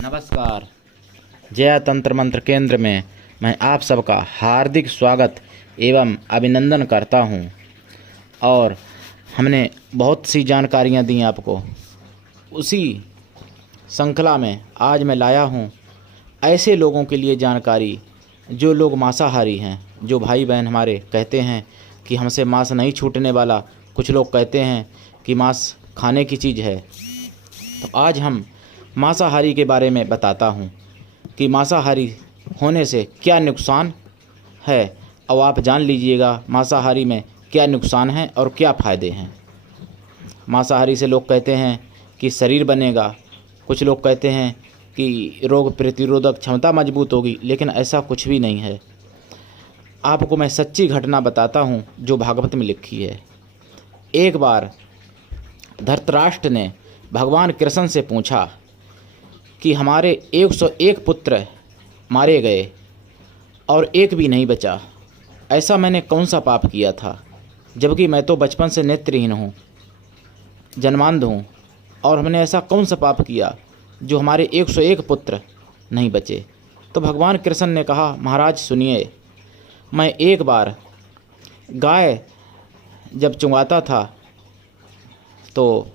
नमस्कार। जया तंत्र मंत्र केंद्र में मैं आप सबका हार्दिक स्वागत एवं अभिनंदन करता हूं। और हमने बहुत सी जानकारियां दी आपको, उसी श्रृंखला में आज मैं लाया हूं ऐसे लोगों के लिए जानकारी जो लोग मांसाहारी हैं। जो भाई बहन हमारे कहते हैं कि हमसे मांस नहीं छूटने वाला, कुछ लोग कहते हैं कि मांस खाने की चीज़ है। तो आज हम मांसाहारी के बारे में बताता हूं कि मांसाहारी होने से क्या नुकसान है, और आप जान लीजिएगा मांसाहारी में क्या नुकसान है और क्या फ़ायदे हैं। मांसाहारी से लोग कहते हैं कि शरीर बनेगा, कुछ लोग कहते हैं कि रोग प्रतिरोधक क्षमता मजबूत होगी, लेकिन ऐसा कुछ भी नहीं है। आपको मैं सच्ची घटना बताता हूं जो भागवत में लिखी है। एक बार धृतराष्ट्र ने भगवान कृष्ण से पूछा कि हमारे 101 पुत्र मारे गए और एक भी नहीं बचा, ऐसा मैंने कौन सा पाप किया था, जबकि मैं तो बचपन से नेत्रहीन हूँ, जन्मांध हूँ, और हमने ऐसा कौन सा पाप किया जो हमारे 101 पुत्र नहीं बचे। तो भगवान कृष्ण ने कहा, महाराज सुनिए, मैं एक बार गाय जब चुंगाता था तो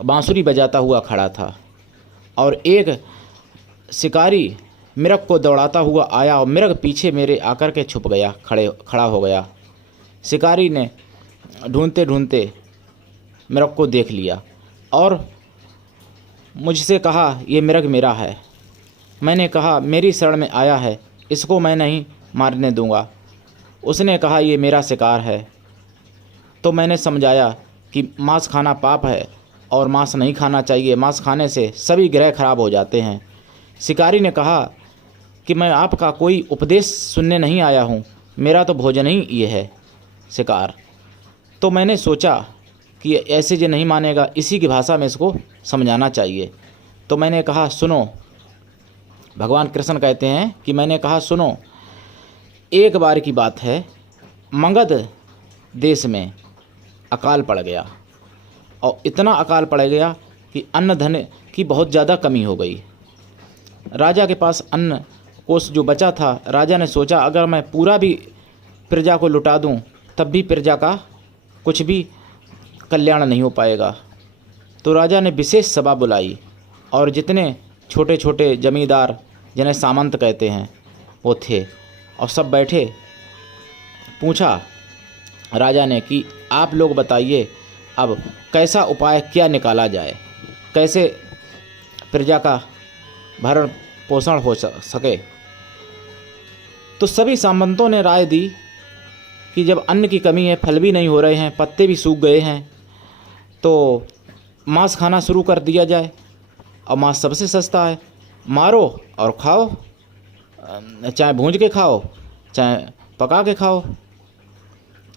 बांसुरी बजाता हुआ खड़ा था, और एक शिकारी मिरग को दौड़ाता हुआ आया और मिरग पीछे मेरे आकर के छुप गया, खड़ा हो गया। शिकारी ने ढूंढते ढूंढते मिरग को देख लिया और मुझसे कहा, ये मिरग मेरा है। मैंने कहा, मेरी शरण में आया है, इसको मैं नहीं मारने दूंगा। उसने कहा, ये मेरा शिकार है। तो मैंने समझाया कि मांस खाना पाप है और मांस नहीं खाना चाहिए, मांस खाने से सभी ग्रह खराब हो जाते हैं। शिकारी ने कहा कि मैं आपका कोई उपदेश सुनने नहीं आया हूँ, मेरा तो भोजन ही ये है शिकार। तो मैंने सोचा कि ऐसे जो नहीं मानेगा, इसी की भाषा में इसको समझाना चाहिए। तो मैंने कहा, सुनो, भगवान कृष्ण कहते हैं कि मैंने कहा, सुनो, एक बार की बात है, मगध देश में अकाल पड़ गया, और इतना अकाल पड़ गया कि अन्न धन की बहुत ज़्यादा कमी हो गई। राजा के पास अन्न कोष जो बचा था, राजा ने सोचा अगर मैं पूरा भी प्रजा को लुटा दूं, तब भी प्रजा का कुछ भी कल्याण नहीं हो पाएगा। तो राजा ने विशेष सभा बुलाई और जितने छोटे छोटे जमींदार, जिन्हें सामंत कहते हैं, वो थे, और सब बैठे। पूछा राजा ने कि आप लोग बताइए, अब कैसा उपाय क्या निकाला जाए, कैसे प्रजा का भरण पोषण हो सके। तो सभी सामंतों ने राय दी कि जब अन्न की कमी है, फल भी नहीं हो रहे हैं, पत्ते भी सूख गए हैं, तो मांस खाना शुरू कर दिया जाए। और मांस सबसे सस्ता है, मारो और खाओ, चाहे भूंज के खाओ, चाहे पका के खाओ,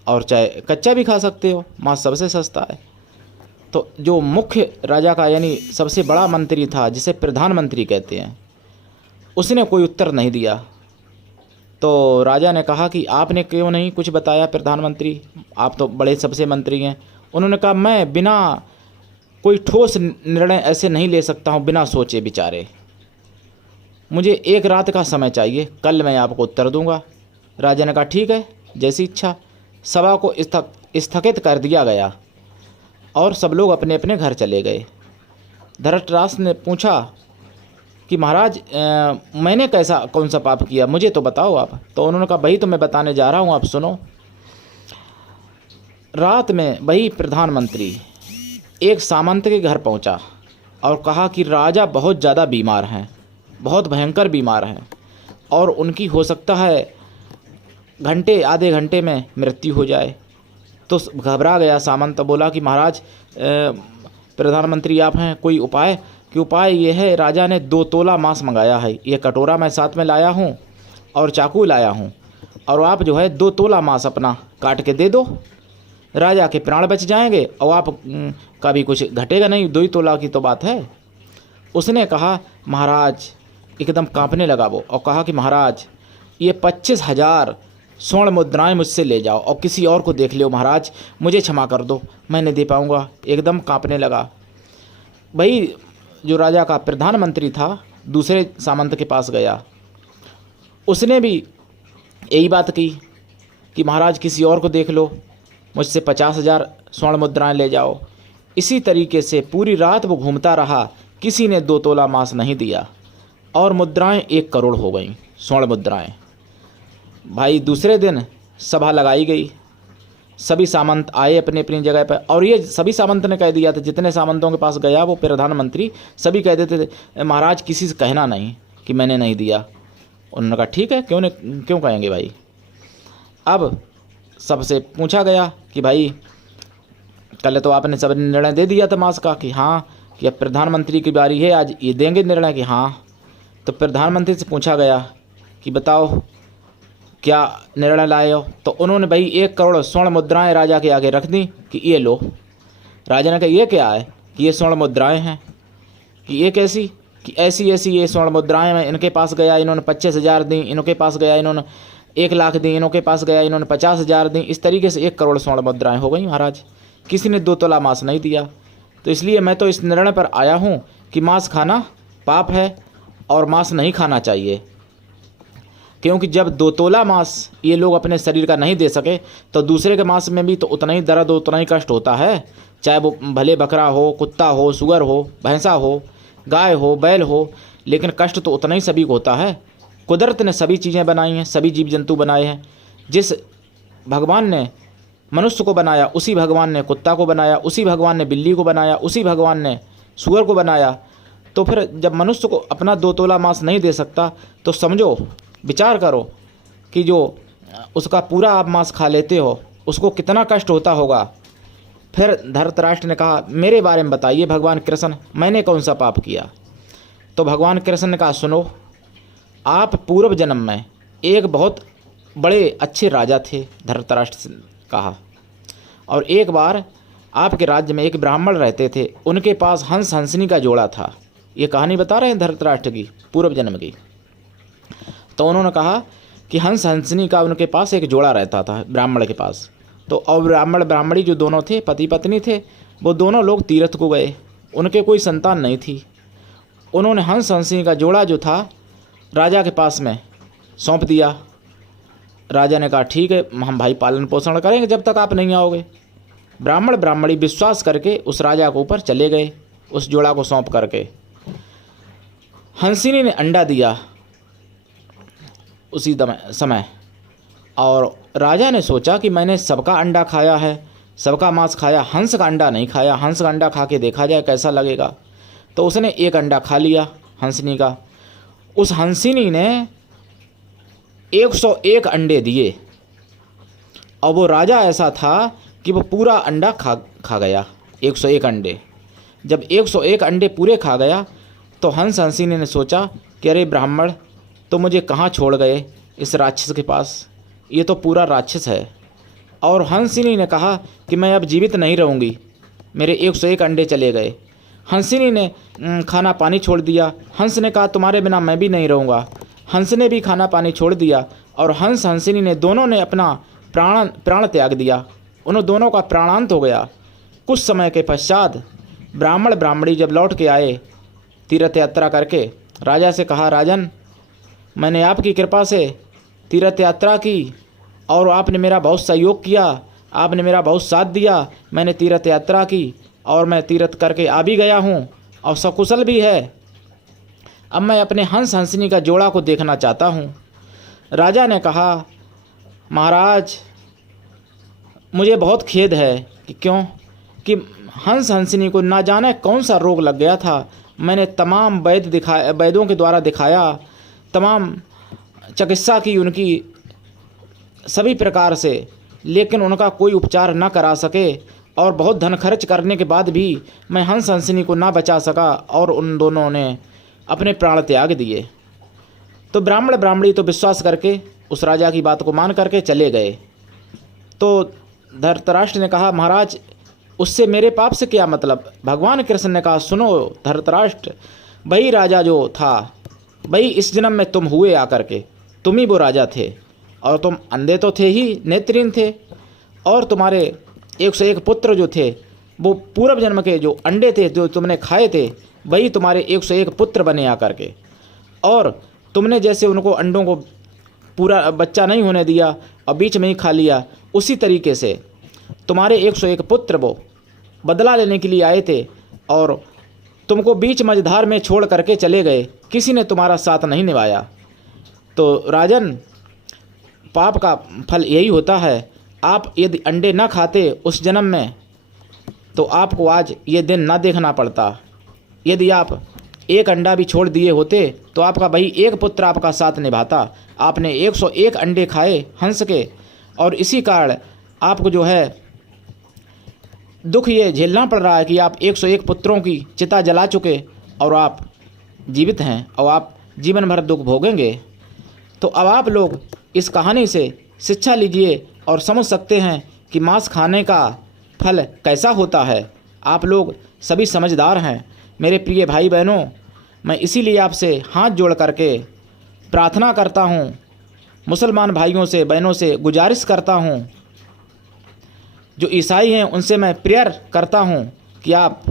और चाहे कच्चा भी खा सकते हो, मांस सबसे सस्ता है। तो जो मुख्य राजा का यानी सबसे बड़ा मंत्री था, जिसे प्रधानमंत्री कहते हैं, उसने कोई उत्तर नहीं दिया। तो राजा ने कहा कि आपने क्यों नहीं कुछ बताया प्रधानमंत्री, आप तो बड़े सबसे मंत्री हैं। उन्होंने कहा, मैं बिना कोई ठोस निर्णय ऐसे नहीं ले सकता हूँ बिना सोचे विचारे, मुझे एक रात का समय चाहिए, कल मैं आपको उत्तर दूंगा। राजा ने कहा, ठीक है, जैसी इच्छा। सभा को स्थगित कर दिया गया और सब लोग अपने अपने घर चले गए। धृतराष्ट्र ने पूछा कि महाराज, मैंने कैसा कौन सा पाप किया, मुझे तो बताओ आप। तो उन्होंने कहा, वही तो मैं बताने जा रहा हूँ, आप सुनो। रात में वही प्रधानमंत्री एक सामंत के घर पहुँचा और कहा कि राजा बहुत ज़्यादा बीमार हैं, बहुत भयंकर बीमार हैं, और उनकी हो सकता है घंटे आधे घंटे में मृत्यु हो जाए। तो घबरा गया सामंत, बोला कि महाराज, प्रधानमंत्री आप हैं, कोई उपाय? कि उपाय ये है, राजा ने 2 तोला मांस मंगाया है, ये कटोरा मैं साथ में लाया हूँ और चाकू लाया हूँ, और आप जो है 2 तोला मांस अपना काट के दे दो, राजा के प्राण बच जाएंगे और आप का भी कुछ घटेगा नहीं, 2 ही तोला की तो बात है। उसने कहा, महाराज, एकदम कांपने लगा वो, और कहा कि महाराज, ये 25,000 स्वर्ण मुद्राएं मुझसे ले जाओ और किसी और को देख लो महाराज, मुझे क्षमा कर दो, मैं नहीं दे पाऊँगा। एकदम कांपने लगा। भाई जो राजा का प्रधानमंत्री था दूसरे सामंत के पास गया। उसने भी यही बात की कि महाराज किसी और को देख लो, मुझसे 50,000 स्वर्ण मुद्राएं ले जाओ। इसी तरीके से पूरी रात वो घूमता रहा, किसी ने 2 तोला मांस नहीं दिया और मुद्राएं 1 करोड़ हो गईं, स्वर्ण मुद्राएं। भाई दूसरे दिन सभा लगाई गई, सभी सामंत आए अपनी अपनी जगह पर, और ये सभी सामंत ने कह दिया था, जितने सामंतों के पास गया वो प्रधानमंत्री सभी कह देते थे महाराज किसी से कहना नहीं कि मैंने नहीं दिया। उन्होंने कहा ठीक है, क्यों कहेंगे भाई। अब सबसे पूछा गया कि भाई कल तो आपने सब निर्णय दे दिया था मास का कि हाँ, कि अब प्रधानमंत्री की बारी है, आज ये देंगे निर्णय कि हाँ। तो प्रधानमंत्री से पूछा गया कि बताओ क्या निर्णय लाए हो। तो उन्होंने भाई 1 करोड़ स्वर्ण मुद्राएं राजा के आगे रख दी कि ये लो। राजा ने कहा ये क्या है, कि ये स्वर्ण मुद्राएं हैं। कि ये कैसी, कि ऐसी ऐसी ये स्वर्ण मुद्राएं हैं, इनके पास गया इन्होंने 25,000 दी, इनके पास गया इन्होंने 1 लाख दी, इनके पास गया इन्होंने 50,000 दी। इस तरीके से 1 करोड़ स्वर्ण मुद्राएं हो गई महाराज। किसी ने 2 तोला मांस नहीं दिया। तो इसलिए मैं तो इस निर्णय पर आया हूँ कि मांस खाना पाप है और मांस नहीं खाना चाहिए, क्योंकि जब 2 तोला मांस ये लोग अपने शरीर का नहीं दे सके तो दूसरे के मांस में भी तो उतना ही दर्द, उतना ही कष्ट होता है, चाहे वो भले बकरा हो, कुत्ता हो, सुअर हो, भैंसा हो, गाय हो, बैल हो, लेकिन कष्ट तो उतना ही सभी को होता है। कुदरत ने सभी चीज़ें बनाई हैं, सभी जीव जंतु बनाए हैं। जिस भगवान ने मनुष्य को बनाया उसी भगवान ने कुत्ता को बनाया, उसी भगवान ने बिल्ली को बनाया, उसी भगवान ने सुअर को बनाया। तो फिर जब मनुष्य को अपना 2 तोला मांस नहीं दे सकता तो समझो, विचार करो कि जो उसका पूरा आप मांस खा लेते हो उसको कितना कष्ट होता होगा। फिर धृतराष्ट्र ने कहा मेरे बारे में बताइए भगवान कृष्ण, मैंने कौन सा पाप किया। तो भगवान कृष्ण ने कहा सुनो, आप पूर्व जन्म में एक बहुत बड़े अच्छे राजा थे, धृतराष्ट्र ने कहा, और एक बार आपके राज्य में एक ब्राह्मण रहते थे, उनके पास हंस हंसनी का जोड़ा था। ये कहानी बता रहे हैं धृतराष्ट्र की, पूर्व जन्म की। तो उन्होंने कहा कि हंस हंसनी का उनके पास एक जोड़ा रहता था ब्राह्मण के पास। तो और ब्राह्मण ब्राह्मणी जो दोनों थे, पति पत्नी थे, वो दोनों लोग तीर्थ को गए, उनके कोई संतान नहीं थी। उन्होंने हंस हंसनी का जोड़ा जो था राजा के पास में सौंप दिया। राजा ने कहा ठीक है, हम भाई पालन पोषण करेंगे जब तक आप नहीं आओगे। ब्राह्मण ब्राह्मणी विश्वास करके उस राजा के ऊपर चले गए, उस जोड़ा को सौंप करके। हंसिनी ने अंडा दिया उसी समय, और राजा ने सोचा कि मैंने सबका अंडा खाया है, सबका मांस खाया, हंस का अंडा नहीं खाया, हंस का अंडा खा के देखा जाए कैसा लगेगा। तो उसने 1 अंडा खा लिया हंसनी का। उस हंसिनी ने 101 अंडे दिए, और वो राजा ऐसा था कि वो पूरा अंडा खा गया, 101 अंडे। जब 101 अंडे पूरे खा गया तो हंसिनी ने सोचा कि अरे ब्राह्मण तो मुझे कहाँ छोड़ गए इस राक्षस के पास, ये तो पूरा राक्षस है। और हंसिनी ने कहा कि मैं अब जीवित नहीं रहूँगी, मेरे 101 अंडे चले गए। हंसिनी ने खाना पानी छोड़ दिया। हंस ने कहा तुम्हारे बिना मैं भी नहीं रहूँगा। हंस ने भी खाना पानी छोड़ दिया, और हंस हंसिनी ने दोनों ने अपना प्राण त्याग दिया। उन दोनों का प्राणांत हो गया। कुछ समय के पश्चात ब्राह्मण ब्राह्मणी जब लौट के आए तीर्थ यात्रा करके, राजा से कहा राजन, मैंने आपकी कृपा से तीर्थ यात्रा की और आपने मेरा बहुत सहयोग किया, आपने मेरा बहुत साथ दिया। मैंने तीर्थ यात्रा की और मैं तीर्थ करके आ भी गया हूँ और सकुशल भी है। अब मैं अपने हंस हंसनी का जोड़ा को देखना चाहता हूँ। राजा ने कहा महाराज मुझे बहुत खेद है कि क्यों, कि हंस हंसनी को ना जाने कौन सा रोग लग गया था। मैंने तमाम वैद्यों के द्वारा दिखाया, तमाम चिकित्सा की उनकी सभी प्रकार से, लेकिन उनका कोई उपचार न करा सके, और बहुत धन खर्च करने के बाद भी मैं हंस हंसनी को ना बचा सका, और उन दोनों ने अपने प्राण त्याग दिए। तो ब्राह्मण ब्राह्मणी तो विश्वास करके उस राजा की बात को मान करके चले गए। तो धृतराष्ट्र ने कहा महाराज उससे मेरे पाप से क्या मतलब। भगवान कृष्ण ने कहा सुनो धृतराष्ट्र, वही राजा जो था, वही इस जन्म में तुम हुए आकर के, तुम ही वो राजा थे, और तुम अंधे तो थे ही, नेत्रहीन थे, और तुम्हारे 101 पुत्र जो थे वो पूर्व जन्म के जो अंडे थे जो तुमने खाए थे, वही तुम्हारे 101 पुत्र बने आकर के। और तुमने जैसे उनको अंडों को पूरा बच्चा नहीं होने दिया और बीच में ही खा लिया, उसी तरीके से तुम्हारे 101 पुत्र वो बदला लेने के लिए आए थे और तुमको बीच मझधार में छोड़ करके चले गए, किसी ने तुम्हारा साथ नहीं निभाया। तो राजन, पाप का फल यही होता है। आप यदि अंडे ना खाते उस जन्म में तो आपको आज ये दिन ना देखना पड़ता। यदि आप एक अंडा भी छोड़ दिए होते तो आपका वही एक पुत्र आपका साथ निभाता। आपने 101 अंडे खाए हंस के, और इसी कारण आपको जो है दुख ये झेलना पड़ रहा है कि आप 101 पुत्रों की चिता जला चुके और आप जीवित हैं और आप जीवन भर दुख भोगेंगे। तो अब आप लोग इस कहानी से शिक्षा लीजिए और समझ सकते हैं कि मांस खाने का फल कैसा होता है। आप लोग सभी समझदार हैं मेरे प्रिय भाई बहनों। मैं इसीलिए आपसे हाथ जोड़ करके प्रार्थना करता हूँ, मुसलमान भाइयों से बहनों से गुजारिश करता हूँ, जो ईसाई हैं उनसे मैं प्रेयर करता हूँ कि आप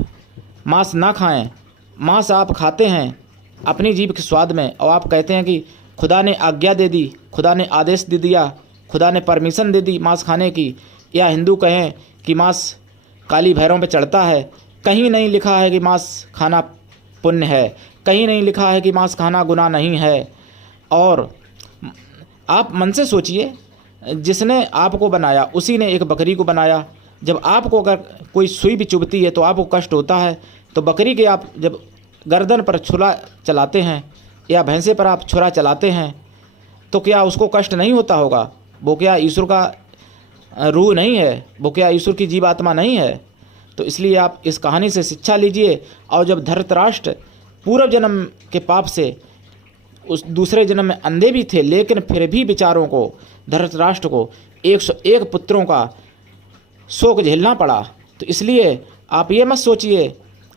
मांस ना खाएं। मांस आप खाते हैं अपनी जीभ के स्वाद में, और आप कहते हैं कि खुदा ने आज्ञा दे दी, खुदा ने आदेश दे दिया, खुदा ने परमिशन दे दी मांस खाने की। या हिंदू कहें कि मांस काली भैरों पे चढ़ता है। कहीं नहीं लिखा है कि मांस खाना पुण्य है, कहीं नहीं लिखा है कि मांस खाना गुनाह नहीं है। और आप मन से सोचिए, जिसने आपको बनाया उसी ने एक बकरी को बनाया। जब आपको अगर कोई सुई भी चुभती है तो आपको कष्ट होता है, तो बकरी के आप जब गर्दन पर छुरा चलाते हैं या भैंसे पर आप छुरा चलाते हैं तो क्या उसको कष्ट नहीं होता होगा? वो क्या ईश्वर का रूह नहीं है? वो क्या ईश्वर की जीवात्मा नहीं है? तो इसलिए आप इस कहानी से शिक्षा लीजिए। और जब धृतराष्ट्र पूर्व जन्म के पाप से उस दूसरे जन्म में अंधे भी थे, लेकिन फिर भी विचारों को धृतराष्ट्र को 101 पुत्रों का शोक झेलना पड़ा। तो इसलिए आप ये मत सोचिए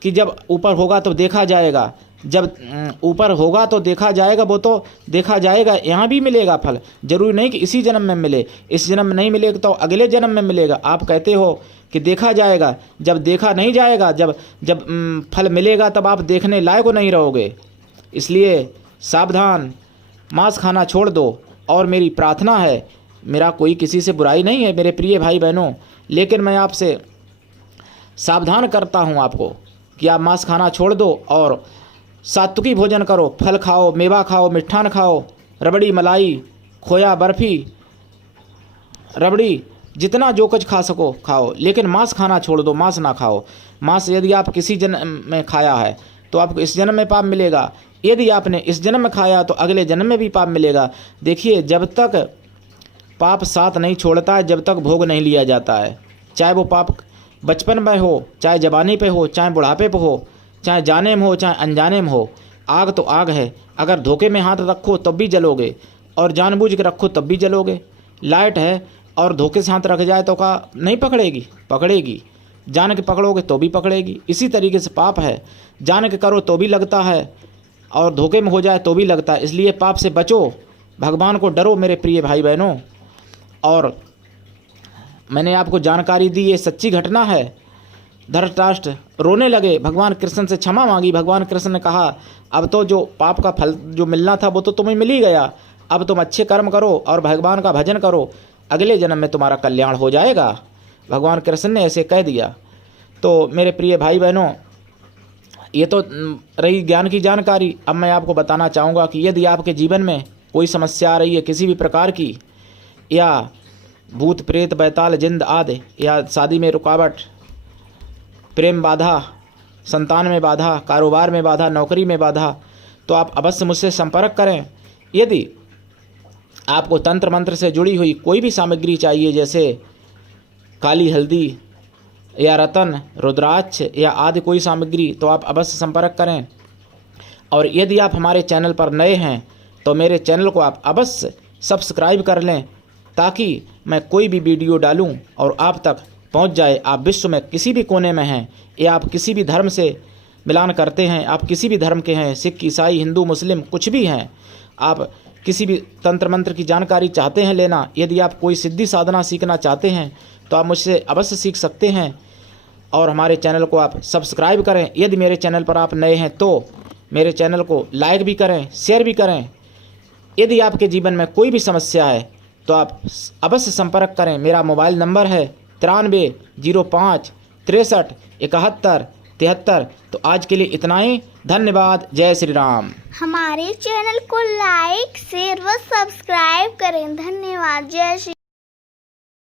कि जब ऊपर होगा तो देखा जाएगा। जब ऊपर होगा तो देखा जाएगा, वो तो देखा जाएगा, यहाँ भी मिलेगा फल। जरूरी नहीं कि इसी जन्म में मिले, इस जन्म में नहीं मिलेगा तो अगले जन्म में मिलेगा। आप कहते हो कि देखा जाएगा, जब देखा नहीं जाएगा, जब फल मिलेगा तब आप देखने लायक नहीं रहोगे। इसलिए सावधान, मांस खाना छोड़ दो। और मेरी प्रार्थना है, मेरा कोई किसी से बुराई नहीं है मेरे प्रिय भाई बहनों, लेकिन मैं आपसे सावधान करता हूँ आपको कि आप मांस खाना छोड़ दो और सात्विकी भोजन करो। फल खाओ, मेवा खाओ, मिष्ठान खाओ, रबड़ी, मलाई, खोया, बर्फ़ी, रबड़ी, जितना जो कुछ खा सको खाओ, लेकिन मांस खाना छोड़ दो। मांस ना खाओ। मांस यदि आप किसी जन्म में खाया है तो आपको इस जन्म में पाप मिलेगा। यदि आपने इस जन्म में खाया तो अगले जन्म में भी पाप मिलेगा। देखिए, जब तक पाप साथ नहीं छोड़ता है, जब तक भोग नहीं लिया जाता है, चाहे वो पाप बचपन में हो, चाहे जवानी पे हो, चाहे बुढ़ापे पे हो, चाहे जाने में हो, चाहे अनजाने में हो। आग तो आग है, अगर धोखे में हाथ रखो तब भी जलोगे और जानबूझ के रखो तब भी जलोगे। लाइट है और धोखे से हाथ रख जाए तो का नहीं पकड़ेगी? पकड़ेगी। जान के पकड़ोगे तो भी पकड़ेगी। इसी तरीके से पाप है, जान के करो तो भी लगता है और धोखे में हो जाए तो भी लगता है। इसलिए पाप से बचो, भगवान को डरो मेरे प्रिय भाई बहनों। और मैंने आपको जानकारी दी, ये सच्ची घटना है। धृतराष्ट्र रोने लगे, भगवान कृष्ण से क्षमा मांगी। भगवान कृष्ण ने कहा, अब तो जो पाप का फल जो मिलना था वो तो तुम्हें मिल ही गया, अब तुम अच्छे कर्म करो और भगवान का भजन करो, अगले जन्म में तुम्हारा कल्याण हो जाएगा। भगवान कृष्ण ने ऐसे कह दिया। तो मेरे प्रिय भाई बहनों, ये तो रही ज्ञान की जानकारी। अब मैं आपको बताना चाहूँगा कि यदि आपके जीवन में कोई समस्या आ रही है किसी भी प्रकार की, या भूत प्रेत बैताल जिंद आदि, या शादी में रुकावट, प्रेम बाधा, संतान में बाधा, कारोबार में बाधा, नौकरी में बाधा, तो आप अवश्य मुझसे संपर्क करें। यदि आपको तंत्र मंत्र से जुड़ी हुई कोई भी सामग्री चाहिए, जैसे काली हल्दी या रतन, रुद्राक्ष या आदि कोई सामग्री, तो आप अवश्य संपर्क करें। और यदि आप हमारे चैनल पर नए हैं तो मेरे चैनल को आप अवश्य सब्सक्राइब कर लें, ताकि मैं कोई भी वीडियो डालूं और आप तक पहुंच जाए। आप विश्व में किसी भी कोने में हैं या आप किसी भी धर्म से मिलान करते हैं, आप किसी भी धर्म के हैं, सिख, ईसाई, हिंदू, मुस्लिम, कुछ भी हैं, आप किसी भी तंत्र मंत्र की जानकारी चाहते हैं लेना, यदि आप कोई सिद्धि साधना सीखना चाहते हैं तो आप मुझसे अवश्य सीख सकते हैं। और हमारे चैनल को आप सब्सक्राइब करें। यदि मेरे चैनल पर आप नए हैं तो मेरे चैनल को लाइक भी करें, शेयर भी करें। यदि आपके जीवन में कोई भी समस्या है तो आप अवश्य संपर्क करें। मेरा मोबाइल नंबर है 9305 63 71 73। तो आज के लिए इतना ही। धन्यवाद। जय श्री राम। हमारे चैनल को लाइक, शेयर व सब्सक्राइब करें। धन्यवाद। जय श्री